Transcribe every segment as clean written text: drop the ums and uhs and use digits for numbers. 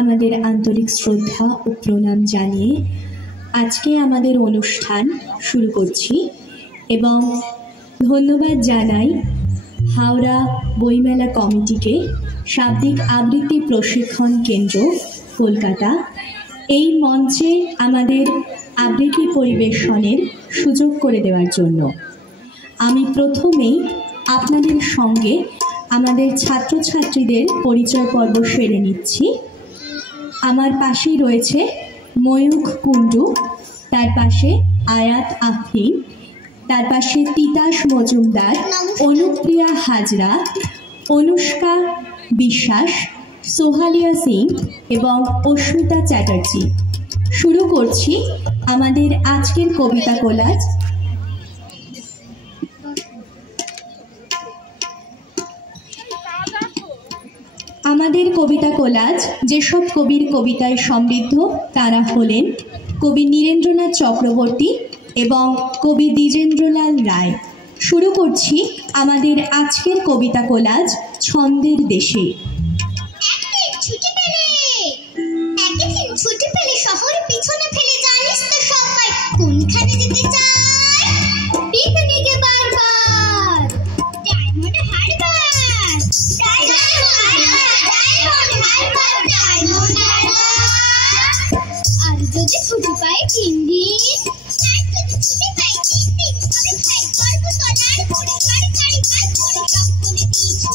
আমাদের আন্তরিক শ্রদ্ধা ও প্রণাম জানিয়ে আজকে আমাদের অনুষ্ঠান শুরু করছি এবং ধন্যবাদ জানাই হাওড়া বইমেলা কমিটিকে, শাব্দিক আবৃত্তি প্রশিক্ষণ কেন্দ্র কলকাতা এই মঞ্চে আমাদের আবৃত্তি পরিবেশনের সুযোগ করে দেওয়ার জন্য। আমি প্রথমেই আপনাদের সঙ্গে আমাদের ছাত্রছাত্রীদের পরিচয় পর্ব সেরে নিচ্ছি। আমার পাশেই রয়েছে ময়ূখ কুণ্ডু, তার পাশে আয়াত আফরিন, তার পাশে তিতাস মজুমদার, অনুপ্রিয়া হাজরা, অনুষ্কা বিশ্বাস, সোহালিয়া সিং এবং অস্মিতা চ্যাটার্জি। শুরু করছি আমাদের আজকের কবিতা কোলাজ। আমাদের কবিতা কোলাজ যেসব কবির কবিতায় সমৃদ্ধ তারা হলেন কবি নীরেন্দ্রনাথ চক্রবর্তী এবং কবি দ্বিজেন্দ্রলাল রায়। শুরু করছি আমাদের আজকের কবিতা কোলাজ ছন্দের দেশে। কোনখানে যেতে চাই? পিকনিকে বারবার ডায়মন্ড হারবার, ডায়মন্ড হারবার। আর যদি ছুটি পাই 3 দিন, ছুটি পাই 3 দিন, তবে খাই পর্বতলার পরিবার কারিবার করে সকলে পিছু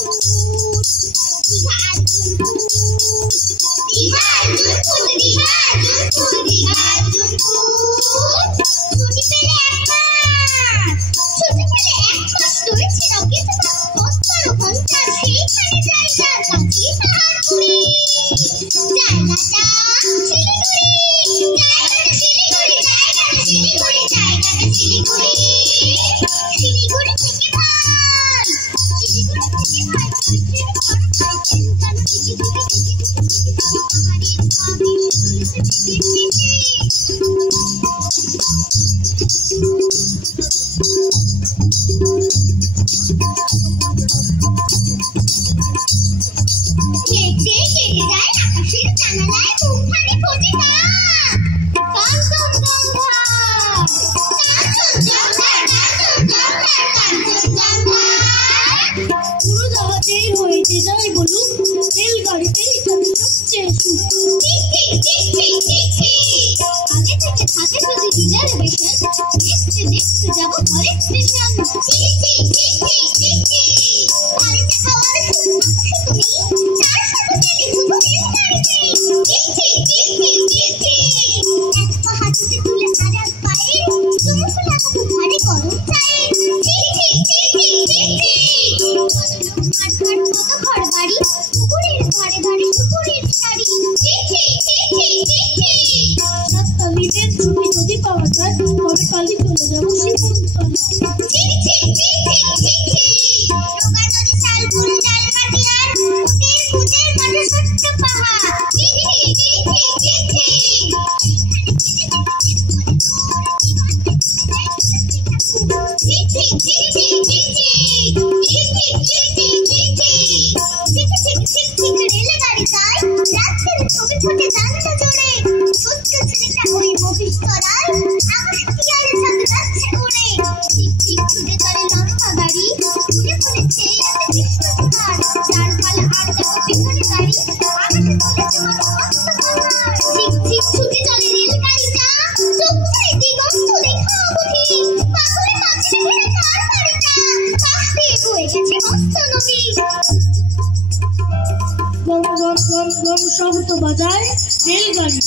শব্দ বাজায় রেলগাড়ি,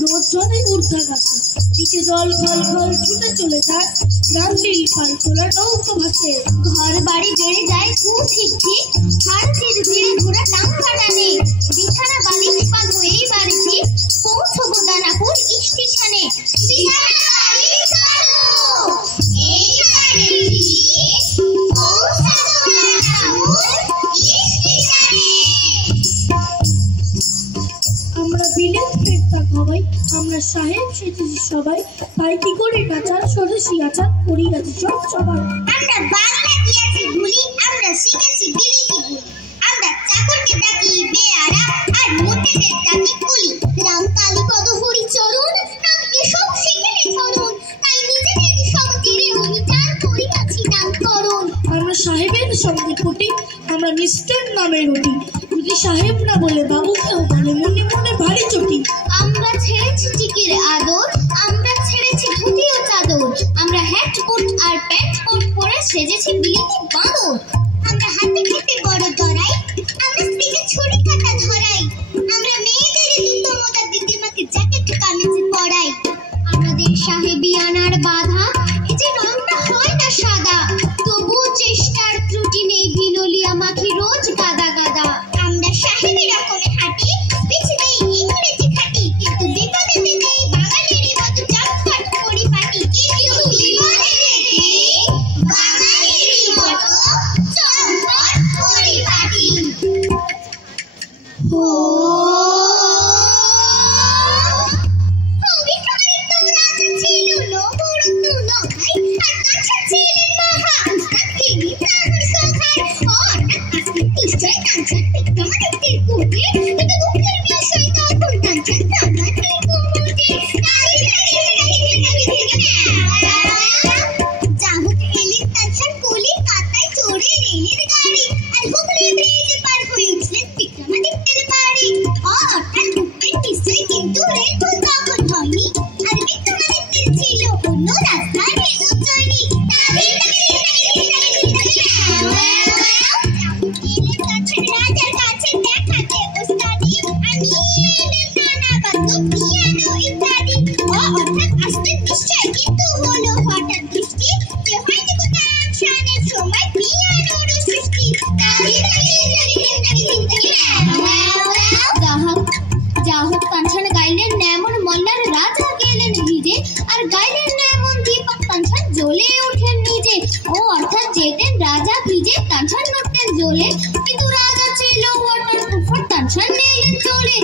রোদ চলে ঊর্ধ্বাকাশে, নিচে জল খল খল ছুটে চলে যায়, রামলীল পাল তোলা নৌকো ভাসে। ঘর বাড়ি বেড়ে যায় ঠিক ঠিক, হাড় ধীরে ধীরে ঘোরা টাঙ্গা টানে, বিছানা বালিশ পাল হয়েই বাড়িছি, পৌঁছবো দানাপুর স্টেশনে। বিছানা বালিশ পালো এই বাড়িছি, পৌঁছবো দানাপুর স্টেশনে। আমরা বিলেত ফেরতাম হবাই, আমরা সাহেব সেজেছি সবাই, তাই কি করে কাঁচাল স্বদেশি আচার করি আছে সব সবাই। আমরা বাংলা গিয়েছি ভুলি, আমরা শিখেছি বিলিতি গুলি, আমরা চাকরকে ডাকি বেয়ারা আর মোটেদের ডাকি কুলি। রাম কালী পদ হরি চরণ নাম এসব সেখানে ধরুন, তাই নিজেদের সঙ্গে আমি তার করিয়াছি নামকরণ। আমরা সাহেবের সঙ্গে পটি, আমরা মিস্টার নামে রুটি, যদি সাহেব না বলে বাবুকেও বলে মনে মনে ভারী চটি। আমরা ছেড়েছি টিকের আদর, আমরা ছেড়েছি ধুতি ও চাদর, আমরা হ্যাট কোট আর প্যান্ট কোট পরে সেজেছি বিলিতি বাঁদর। আমরা হাতে খেতে বড় দরাই, আমরা স্ত্রীকে ছুরি কাটা ধরাই, আমরা মেয়েদের জুতো মোজা দিদিমাকে জ্যাকেট কামিজ পরাই। আমাদের সাহেবিয়ানার বাধা এই যে রংটা হয় না সাদা, তবু চেষ্টার ত্রুটি নেই বিনোলিয়া মাখি রোজ গাদা গাদা। আমরা সাহেবী রকমে হাঁটি, পিছে নেই ইংরেজি খাটি, কিন্তু বিপদে নেই বাঙালির মতো চটপট পরিপাটি, কিন্তু বিপদে নেই বাঙালির মতো চটপট পরিপাটি। ও কিন্তু রাজা ছিল ওয়াটারপ্রুফ, তানছান নিয়ে চলে।